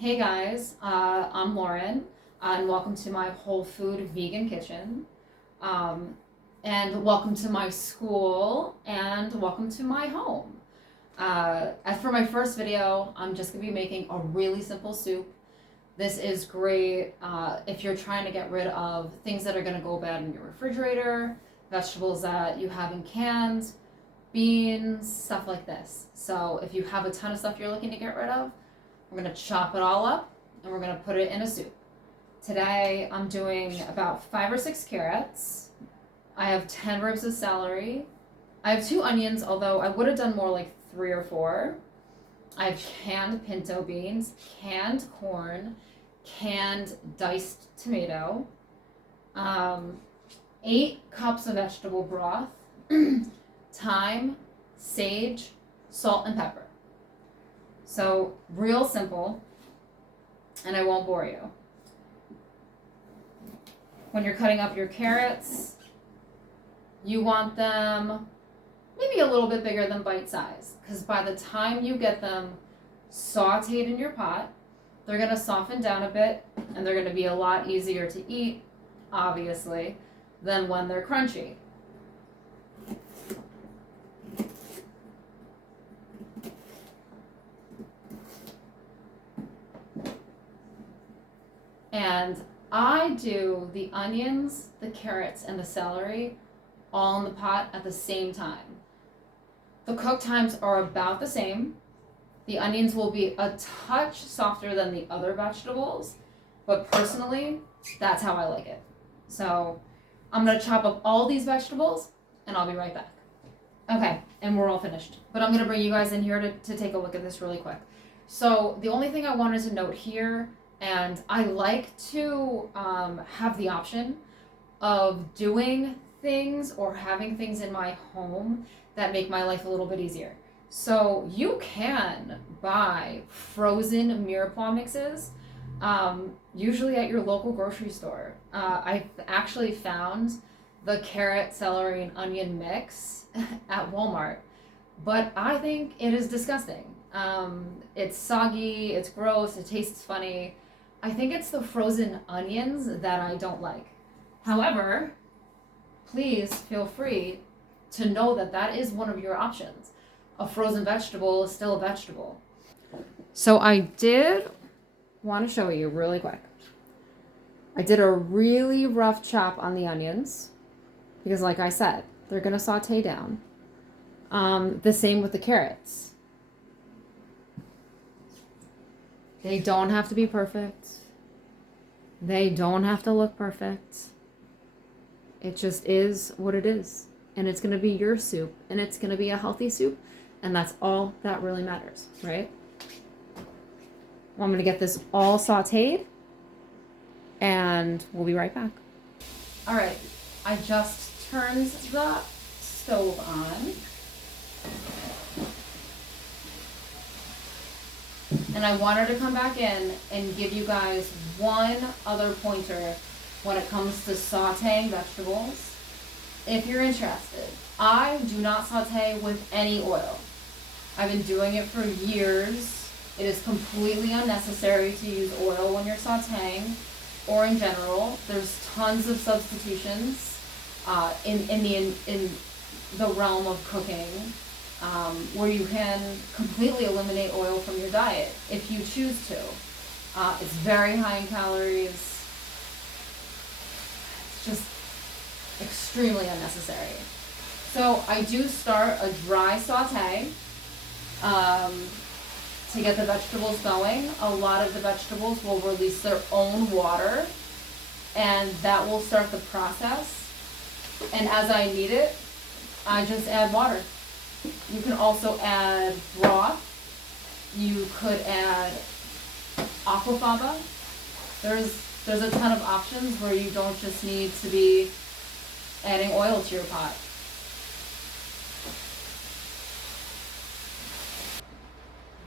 Hey guys, I'm Lauren, and welcome to my whole food vegan kitchen. Um, and welcome to my school, and welcome to my home. As for my first video, I'm just gonna be making a really simple soup. This is great if you're trying to get rid of things that are gonna go bad in your refrigerator, vegetables that you have in cans, beans, stuff like this. So if you have a ton of stuff you're looking to get rid of, we're gonna chop it all up and we're gonna put it in a soup. Today I'm doing about 5 or 6 carrots. I have 10 ribs of celery. I have 2 onions, although I would have done more like 3 or 4. I have canned pinto beans, canned corn, canned diced tomato, 8 cups of vegetable broth, thyme, sage, salt, and pepper. So real simple, and I won't bore you. When you're cutting up your carrots, you want them maybe a little bit bigger than bite size, because by the time you get them sauteed in your pot, they're gonna soften down a bit, and they're gonna be a lot easier to eat, obviously, than when they're crunchy. And I do the onions, the carrots, and the celery all in the pot at the same time. The cook times are about the same. The onions will be a touch softer than the other vegetables, but personally, that's how I like it. So I'm gonna chop up all these vegetables and I'll be right back. Okay, and we're all finished. But I'm gonna bring you guys in here to take a look at this really quick. So the only thing I wanted to note here, and I like to have the option of doing things or having things in my home that make my life a little bit easier. So you can buy frozen mirepoix mixes, usually at your local grocery store. I've actually found the carrot, celery, and onion mix at Walmart, but I think it is disgusting. It's soggy, it's gross, it tastes funny. I think it's the frozen onions that I don't like. However, please feel free to know that that is one of your options. A frozen vegetable is still a vegetable. So I did want to show you really quick. I did a really rough chop on the onions because, like I said, they're going to saute down. The same with the carrots. They don't have to be perfect. They don't have to look perfect. It just is what it is. And it's going to be your soup. And it's going to be a healthy soup. And that's all that really matters, right? Well, I'm going to get this all sauteed. And we'll be right back. All right. I just turned the stove on. And I wanted to come back in and give you guys one other pointer when it comes to sauteing vegetables. If you're interested, I do not saute with any oil. I've been doing it for years. It is completely unnecessary to use oil when you're sauteing or in general. There's tons of substitutions in the realm of cooking. Where you can completely eliminate oil from your diet if you choose to. It's very high in calories. It's just extremely unnecessary. So I do start a dry saute to get the vegetables going. A lot of the vegetables will release their own water, and that will start the process. And as I need it, I just add water. You can also add broth. You could add aquafaba. There's a ton of options where you don't just need to be adding oil to your pot.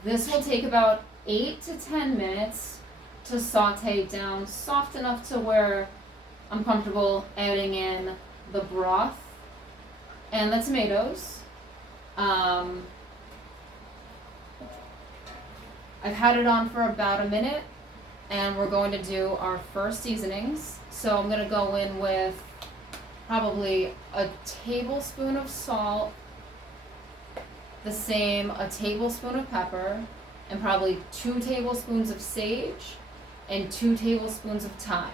This will take about 8 to 10 minutes to saute down soft enough to where I'm comfortable adding in the broth and the tomatoes. I've had it on for about a minute, and we're going to do our first seasonings. So I'm gonna go in with probably a tablespoon of salt, a tablespoon of pepper, and probably 2 tablespoons of sage and 2 tablespoons of thyme.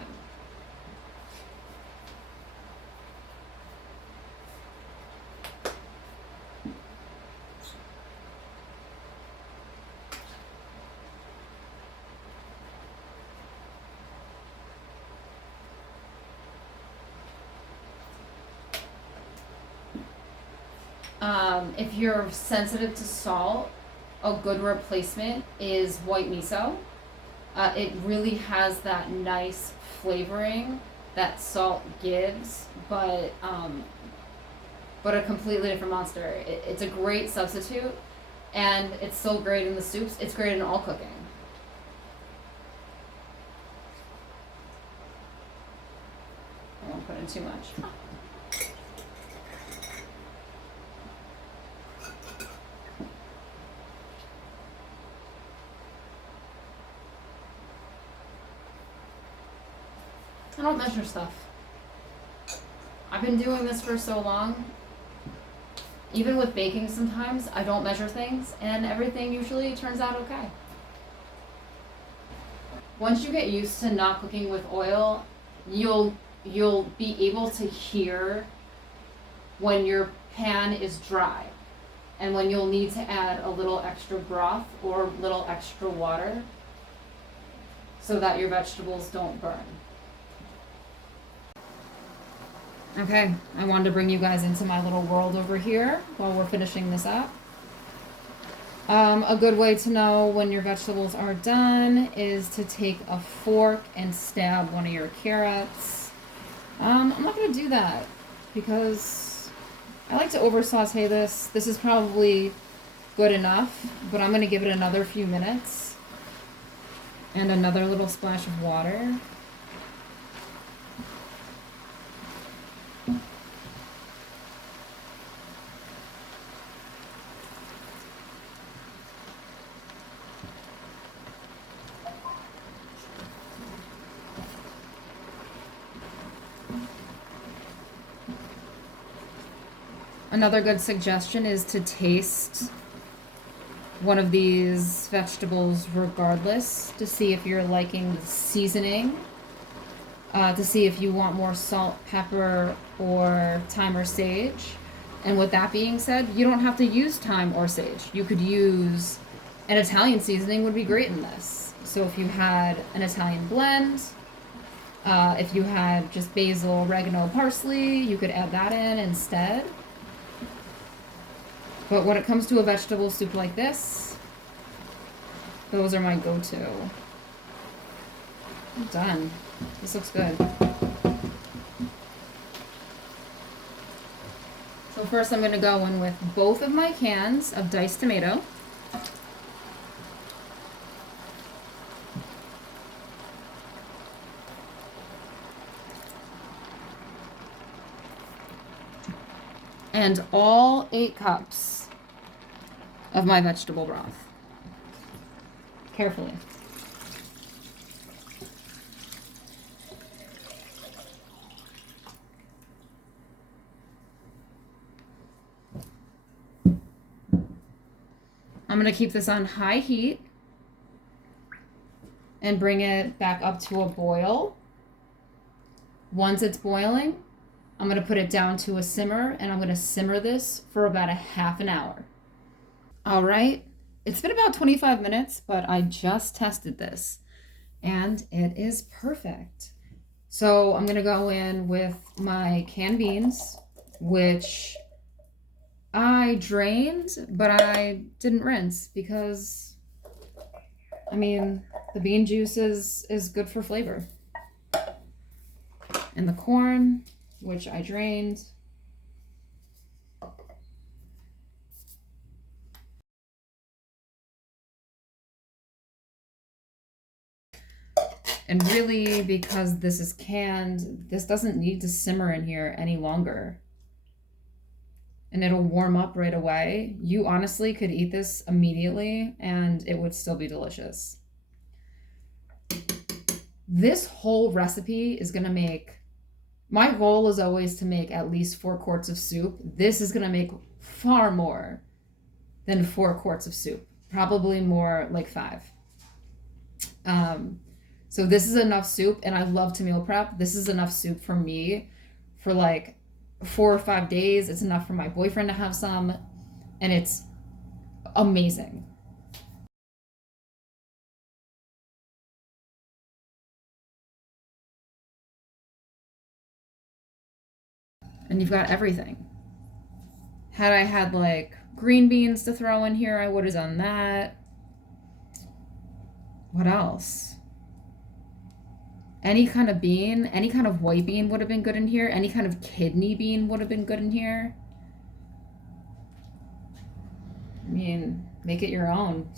If you're sensitive to salt, a good replacement is white miso. It really has that nice flavoring that salt gives, but a completely different monster. It's a great substitute, and it's still great in the soups. It's great in all cooking. I won't put in too much. I don't measure stuff. I've been doing this for so long. Even with baking sometimes, I don't measure things, and everything usually turns out okay. Once you get used to not cooking with oil, you'll be able to hear when your pan is dry and when you'll need to add a little extra broth or a little extra water so that your vegetables don't burn. Okay, I wanted to bring you guys into my little world over here while we're finishing this up. A good way to know when your vegetables are done is to take a fork and stab one of your carrots. I'm not going to do that because I like to over saute this. This is probably good enough, but I'm going to give it another few minutes and another little splash of water. Another good suggestion is to taste one of these vegetables regardless to see if you're liking the seasoning, to see if you want more salt, pepper, or thyme or sage. And with that being said, you don't have to use thyme or sage. You could use an Italian seasoning would be great in this. So if you had an Italian blend, if you had just basil, oregano, parsley, you could add that in instead. But when it comes to a vegetable soup like this, those are my go-to. I'm done. This looks good. So first I'm going to go in with both of my cans of diced tomato. And all 8 cups of my vegetable broth. Carefully. I'm going to keep this on high heat and bring it back up to a boil. Once it's boiling, I'm going to put it down to a simmer, and I'm going to simmer this for about a half an hour. All right, it's been about 25 minutes, but I just tested this, and it is perfect. So I'm going to go in with my canned beans, which I drained, but I didn't rinse because, I mean, the bean juice is good for flavor. And the corn, which I drained. And really, because this is canned, this doesn't need to simmer in here any longer. and it'll warm up right away. You honestly could eat this immediately and it would still be delicious. This whole recipe is gonna make, my goal is always to make at least 4 quarts of soup. This is gonna make far more than 4 quarts of soup, probably more like 5. So this is enough soup, and I love to meal prep. This is enough soup for me for like 4 or 5 days. It's enough for my boyfriend to have some, and it's amazing. And you've got everything. Had I had like green beans to throw in here, I would have done that. What else? Any kind of bean, any kind of white bean would have been good in here. Any kind of kidney bean would have been good in here. I mean, make it your own.